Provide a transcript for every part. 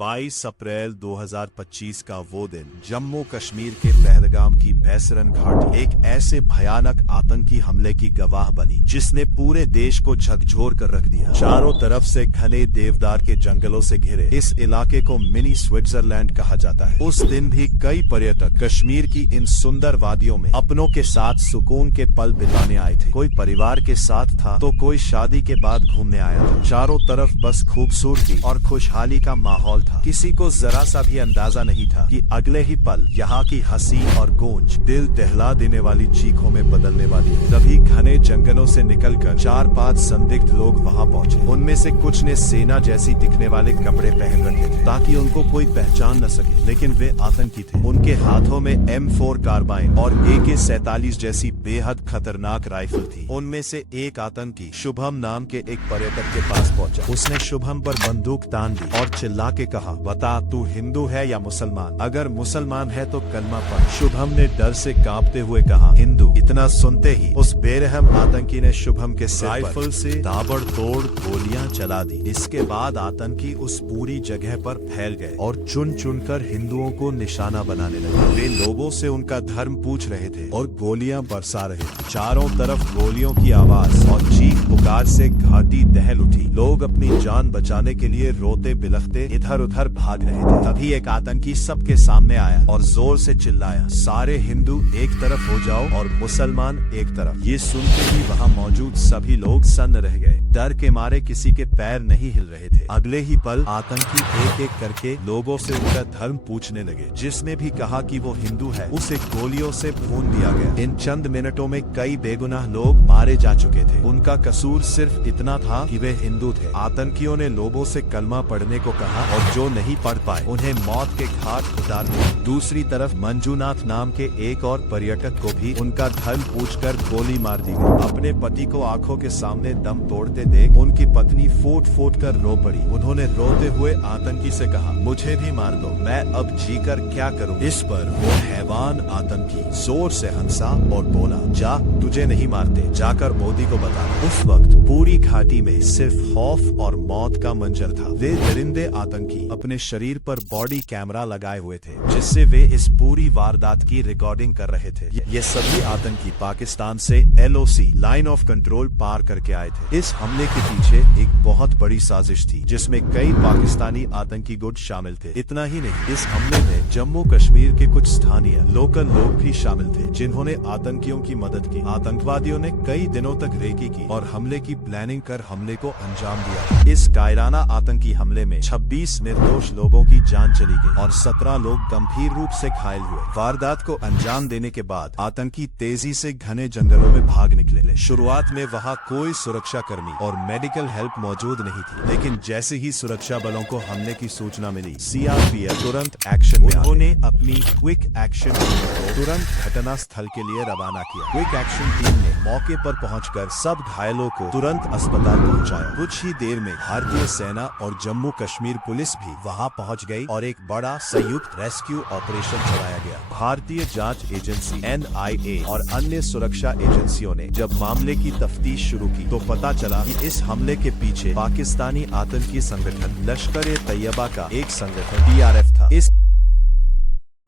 22 अप्रैल 2025 का वो दिन जम्मू कश्मीर के पहलगाम की बैसरन घाटी एक ऐसे भयानक आतंकी हमले की गवाह बनी जिसने पूरे देश को झकझोर कर रख दिया। चारों तरफ से घने देवदार के जंगलों से घिरे इस इलाके को मिनी स्विट्जरलैंड कहा जाता है। उस दिन भी कई पर्यटक कश्मीर की इन सुंदर वादियों में अपनों के साथ सुकून के पल बिताने आए थे। कोई परिवार के साथ था तो कोई शादी के बाद घूमने आया था। चारों तरफ बस खूबसूरती और खुशहाली का माहौल था। किसी को जरा सा भी अंदाजा नहीं था कि अगले ही पल यहाँ की हंसी और गूंज दिल दहला देने वाली चीखों में बदलने वाली है। तभी घने जंगलों से निकलकर 4-5 संदिग्ध लोग वहाँ पहुँचे। उनमें से कुछ ने सेना जैसी दिखने वाले कपड़े पहन रखे थे ताकि उनको कोई पहचान न सके, लेकिन वे आतंकी थे। उनके हाथों में M4 कार्बाइन और AK-47 जैसी बेहद खतरनाक राइफल थी। उनमें से एक आतंकी शुभम नाम के एक पर्यटक के पास पहुंचा। उसने शुभम पर बंदूक तान दी और चिल्ला के कहा, बता तू हिंदू है या मुसलमान? अगर मुसलमान है तो कलमा पढ़। शुभम ने डर से कांपते हुए कहा, हिंदू। इतना सुनते ही उस बेरहम आतंकी ने शुभम के राइफल से ताबड़तोड़ गोलियां चला दी। इसके बाद आतंकी उस पूरी जगह पर फैल गए और चुन चुनकर हिंदुओं को निशाना बनाने लगे। वे लोगों से उनका धर्म पूछ रहे थे और गोलियां बरसा रहे थे। चारों तरफ गोलियों की आवाज और चीख पुकार से घाटी दहल उठी। लोग अपनी जान बचाने के लिए रोते बिलखते इधर उधर भाग रहे थे। तभी एक आतंकी सबके सामने आया और जोर से चिल्लाया, सारे हिंदू एक तरफ हो जाओ और मुसलमान एक तरफ। ये सुनते ही वहाँ मौजूद सभी लोग सन्न रह गए। डर के मारे किसी के पैर नहीं हिल रहे थे। अगले ही पल आतंकी एक एक करके लोगों से उनका धर्म पूछने लगे। जिसने भी कहा कि वो हिंदू है उसे गोलियों से भून दिया गया। इन चंद मिनटों में कई बेगुनाह लोग मारे जा चुके थे। उनका कसूर सिर्फ इतना था कि वे हिंदू थे। आतंकियों ने लोगों से कलमा पढ़ने को कहा और जो नहीं पढ़ पाए उन्हें मौत के घाट उतार दिया। दूसरी तरफ मंजूनाथ नाम के एक और पर्यटक को भी उनका धर्म पूछकर गोली मार दी गई। अपने पति को आंखों के सामने दम तोड़ते देख उनकी पत्नी फूट फूट कर रो पड़ी। उन्होंने रोते हुए आतंकी से कहा, मुझे भी मार दो, मैं अब जीकर क्या करूं? इस पर वो हैवान आतंकी जोर से हंसा और बोला, जा, तुझे नहीं मारते, जाकर मोदी को बता। उस वक्त पूरी घाटी में सिर्फ खौफ और मौत का मंजर था। वे दरिंदे आतंकी अपने शरीर पर बॉडी कैमरा लगाए हुए थे जिससे वे इस पूरी वारदात की रिकॉर्डिंग कर रहे थे। ये सभी आतंकी पाकिस्तान से LOC लाइन ऑफ कंट्रोल पार करके आए थे। इस हमले के पीछे एक बहुत बड़ी साजिश थी जिसमें कई पाकिस्तानी आतंकी गुट शामिल थे। इतना ही नहीं, इस हमले में जम्मू कश्मीर के कुछ स्थानीय लोकल लोग भी शामिल थे जिन्होंने आतंकियों की मदद की। आतंकवादियों ने कई दिनों तक रेकी की और हमले की प्लानिंग कर हमले को अंजाम दिया। इस कायराना आतंकी हमले में 26 निर्दोष लोगों की जान चली गई और 17 लोग गंभीर रूप से घायल हुए। वारदात को अंजाम देने के बाद आतंकी तेजी से घने जंगलों में भाग निकले। शुरुआत में वहाँ कोई सुरक्षा कर्मी और मेडिकल हेल्प मौजूद नहीं थी, लेकिन जैसे ही सुरक्षा बलों को हमले की सूचना मिली, CRPF तुरंत एक्शन में उन्होंने अपनी क्विक एक्शन टीम को तुरंत घटना स्थल के लिए रवाना किया। क्विक एक्शन टीम ने मौके पर पहुंचकर सब घायलों को तुरंत अस्पताल पहुंचाया। कुछ ही देर में भारतीय सेना और जम्मू कश्मीर पुलिस भी वहां पहुंच गई और एक बड़ा संयुक्त रेस्क्यू ऑपरेशन चलाया गया। भारतीय जांच एजेंसी NIA और अन्य सुरक्षा एजेंसियों ने जब मामले की तफ्तीश शुरू की तो पता चला कि इस हमले के पीछे पाकिस्तानी आतंकी संगठन लश्कर-ए-तैयबा का एक संगठन TRF था। इस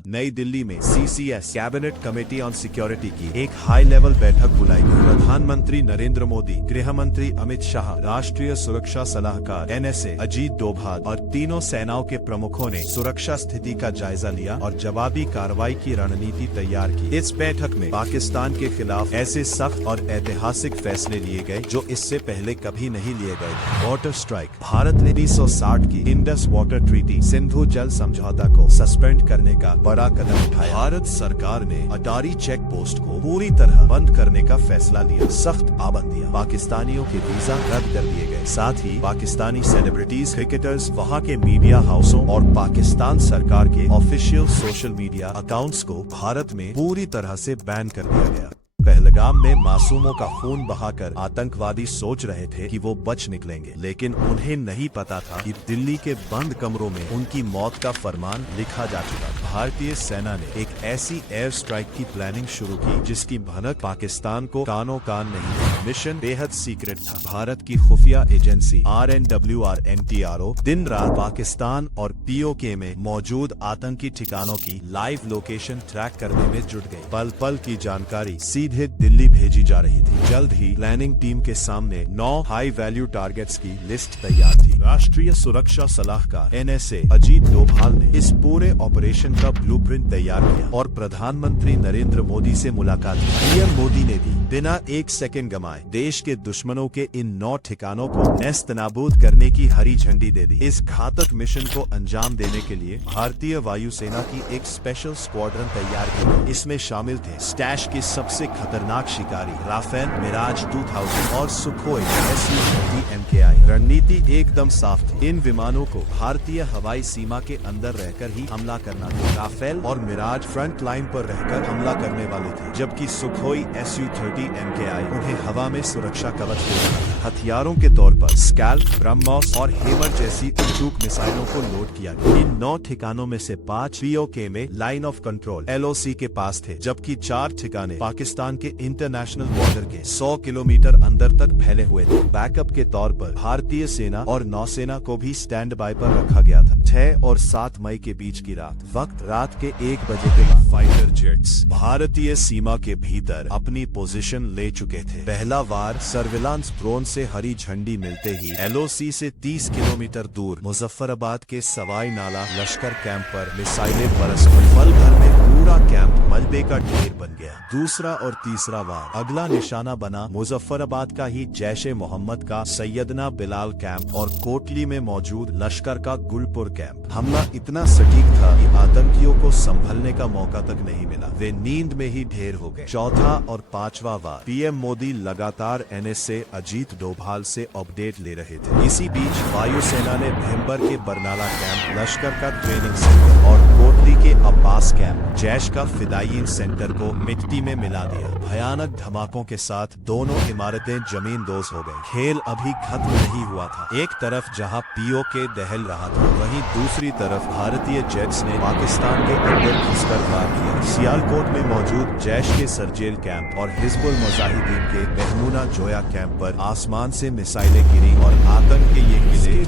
नई दिल्ली में CCS cabinet committee on security की एक हाई लेवल बैठक बुलाई गई। प्रधानमंत्री नरेंद्र मोदी, गृह मंत्री अमित शाह, राष्ट्रीय सुरक्षा सलाहकार NSA अजीत डोभाल और तीनों सेनाओं के प्रमुखों ने सुरक्षा स्थिति का जायजा लिया और जवाबी कार्रवाई की रणनीति तैयार की। इस बैठक में पाकिस्तान के खिलाफ ऐसे सख्त और ऐतिहासिक फैसले लिए गए जो इससे पहले कभी नहीं लिए गए थे। वाटर स्ट्राइक, भारत ने 1960 की इंडस वाटर ट्रीटी सिंधु जल समझौता को सस्पेंड करने का बड़ा कदम उठाया। भारत सरकार ने अटारी चेक पोस्ट को पूरी तरह बंद करने का फैसला लिया। सख्त पाबंदियां, पाकिस्तानियों के वीजा रद्द कर दिए गए। साथ ही पाकिस्तानी सेलिब्रिटीज, क्रिकेटर्स, वहां के मीडिया हाउसों और पाकिस्तान सरकार के ऑफिशियल सोशल मीडिया अकाउंट्स को भारत में पूरी तरह से बैन कर दिया गया। पहलगाम में मासूमों का खून बहाकर आतंकवादी सोच रहे थे कि वो बच निकलेंगे, लेकिन उन्हें नहीं पता था कि दिल्ली के बंद कमरों में उनकी मौत का फरमान लिखा जा चुका। भारतीय सेना ने एक ऐसी एयर स्ट्राइक की प्लानिंग शुरू की जिसकी भनक पाकिस्तान को कानो कान नहीं थी। मिशन बेहद सीक्रेट था। भारत की खुफिया एजेंसी RNWR दिन रात पाकिस्तान और POK में मौजूद आतंकी ठिकानों की लाइव लोकेशन ट्रैक करने में जुट गई। पल पल की जानकारी सीधे दिल्ली भेजी जा रही थी। जल्द ही प्लानिंग टीम के सामने 9 हाई वैल्यू टारगेट्स की लिस्ट तैयार थी। राष्ट्रीय सुरक्षा सलाहकार NSA अजीत डोभाल ने इस पूरे ऑपरेशन का ब्लूप्रिंट तैयार किया और प्रधानमंत्री नरेंद्र मोदी से मुलाकात की। पीएम मोदी ने भी बिना एक सेकंड गंवाए देश के दुश्मनों के इन 9 ठिकानों को नेस्तनाबूद करने की हरी झंडी दे दी। इस घातक मिशन को अंजाम देने के लिए भारतीय वायुसेना की एक स्पेशल स्क्वाड्रन तैयार की गई। इसमें शामिल थे स्टैश के सबसे खतरनाक शिकारी राफेल, मिराज 2000 और सुखोई Su-30 MKI। रणनीति एकदम साफ थी। इन विमानों को भारतीय हवाई सीमा के अंदर रहकर ही हमला करना था। राफेल और मिराज फ्रंट लाइन पर रहकर हमला करने वाले थे, जबकि सुखोई Su-30 MKI उन्हें हवा में सुरक्षा कवच दे रहा था। हथियारों के तौर पर स्कैल्प, ब्रह्मोस और हेमर जैसी अचूक मिसाइलों को लोड किया गया। इन 9 ठिकानों में से 5 POK में लाइन ऑफ कंट्रोल LOC के पास थे, जबकि 4 ठिकाने पाकिस्तान के इंटरनेशनल बॉर्डर के 100 किलोमीटर अंदर तक फैले हुए थे। बैकअप के तौर पर भारतीय सेना और नौसेना को भी स्टैंड बाय पर रखा गया था। 6 और 7 मई के बीच की रात, वक्त रात के 1 बजे के बाद फाइटर जेट्स भारतीय सीमा के भीतर अपनी पोजीशन ले चुके थे। पहला वार सर्विलांस ड्रोन से हरी झंडी मिलते ही LOC से 30 किलोमीटर दूर मुजफ्फराबाद के सवाई नाला लश्कर कैंप पर मिसाइलें बरस पड़ी। पल भर में पूरा कैंप मलबे का ढेर बन गया। दूसरा और तीसरा वार, अगला निशाना बना मुजफ्फराबाद का ही जैश-ए मोहम्मद का सैयदना बिलाल कैंप और कोटली में मौजूद लश्कर का गुलपुर कैंप। हमला इतना सटीक था कि आतंकियों को संभलने का मौका तक नहीं मिला। वे नींद में ही ढेर हो गए। चौथा और पांचवा वार, पीएम मोदी लगातार NSA अजीत डोभाल से अपडेट ले रहे थे। इसी बीच वायुसेना ने भिम्बर के बरनाला कैंप, लश्कर का ट्रेनिंग सेंटर और कोटली के अब्बास कैंप, जैश का फिदायीन सेंटर को मिट्टी में मिला दिया। भयानक धमाकों के साथ दोनों इमारतें जमींदोज हो गई। खेल अभी खत्म नहीं हुआ था। एक तरफ जहां POK दहल रहा था, वहीं दूसरी तरफ भारतीय जेट्स ने पाकिस्तान के अंदर घुसकर वार किया। सियालकोट में मौजूद जैश के सरजेल कैंप और हिजबुल मुजाहिदीन के महमूना जोया कैंप पर आसमान से मिसाइलें गिरी और आतंक के ये किले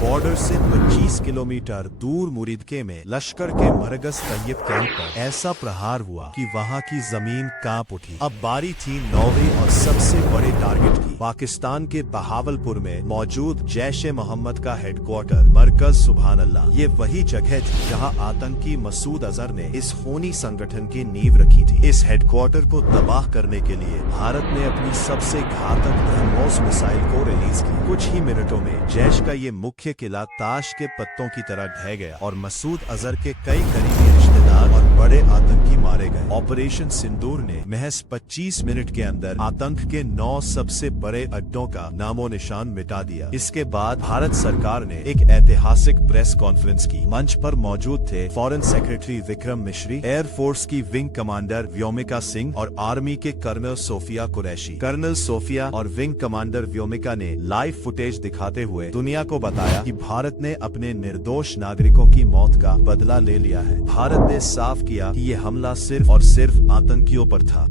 बॉर्डर से 25 किलोमीटर दूर मुरीदके में लश्कर के मरकज तैयब कैंप पर ऐसा प्रहार हुआ कि वहां की जमीन कांप उठी। अब बारी थी 9वें और सबसे बड़े टारगेट की। पाकिस्तान के बहावलपुर में मौजूद जैश-ए मोहम्मद का हेडक्वार्टर मरकज सुभान अल्लाह। ये वही जगह थी जहां आतंकी मसूद अजहर ने इस खूनी संगठन की नींव रखी थी। इस हेडक्वार्टर को तबाह करने के लिए भारत ने अपनी सबसे घातक ब्रह्मोस मिसाइल को रिलीज की। कुछ ही मिनटों में जैश का ये मुख्य किला ताश के पत्तों की तरह ढह गया और मसूद अजहर के कई करीबी रिश्तेदार और बड़े आतंकी मारे गए। ऑपरेशन सिंदूर ने महज 25 मिनट के अंदर आतंक के 9 सबसे बड़े अड्डों का नामो निशान मिटा दिया। इसके बाद भारत सरकार ने एक ऐतिहासिक प्रेस कॉन्फ्रेंस की। मंच पर मौजूद थे foreign secretary Vikram Misri, air force की विंग कमांडर व्योमिका सिंह और आर्मी के कर्नल सोफिया कुरैशी। कर्नल सोफिया और विंग कमांडर व्योमिका ने लाइव फुटेज दिखाते हुए दुनिया को बताया कि भारत ने अपने निर्दोष नागरिकों की मौत का बदला ले लिया है। भारत ने साफ किया कि ये हमला सिर्फ और सिर्फ आतंकियों पर था।